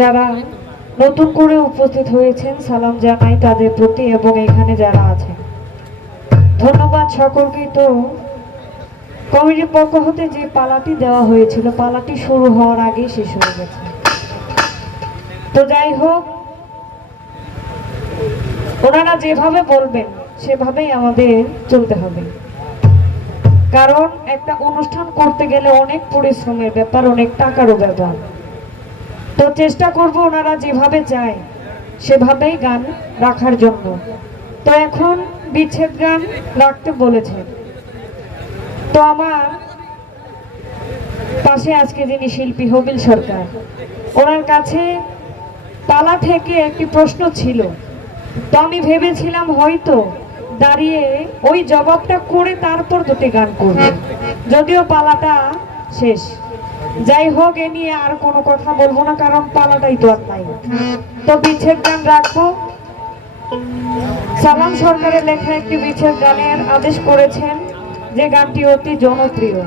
যারা নতুন করে উপস্থিত হয়েছেন, সালাম জানাই তাদের প্রতি এবং এখানে যারা আছেন। ধন্যবাদ সকলকে। তো কমিটির পক্ষ হতে যে পালাটি দেওয়া হয়েছিল, পালাটি শুরু হওয়ার আগেই শেষ হয়ে গেছে। তো যাই হোক, ওনারা যেভাবে বলবেন, সেভাবেই আমাদের চলতে হবে। কারণ একটা অনুষ্ঠান করতে গেলে অনেক পরিশ্রমের ব্যাপার, অনেক টাকারও ব্যাপার। তো চেষ্টা করব ওনারা যেভাবে চায়, সেভাবেই গান রাখার জন্য। তো এখন বিচ্ছেদ গান রাখতে বলেছে। তো আমার পাশে আজকে যিনি শিল্পী হবিল সরকার, ওনার কাছে পালা থেকে একটি প্রশ্ন ছিল। তো আমি ভেবেছিলাম হয়তো দাঁড়িয়ে ওই জবাবটা করে তারপর দুটি গান করবে। যদিও পালাটা শেষ। যাই হোক, এ নিয়ে আর কোনো কথা বলব না, কারণ পালাটাই তো আর নাই। তো বিচ্ছেদ গান রাখব। সালাম সরকারের লেখা একটি বিচ্ছেদ গানের আদেশ করেছেন যে গানটি অতি জনপ্রিয়।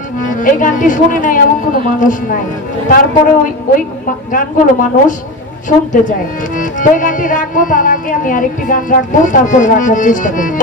এই গানটি শুনে নাই এমন কোনো মানুষ নাই। তারপরে ওই ওই গানগুলো মানুষ শুনতে চায়। তো এই গানটি রাখব, তার আগে আমি আরেকটি গান রাখব, তারপরে রাখার চেষ্টা করব।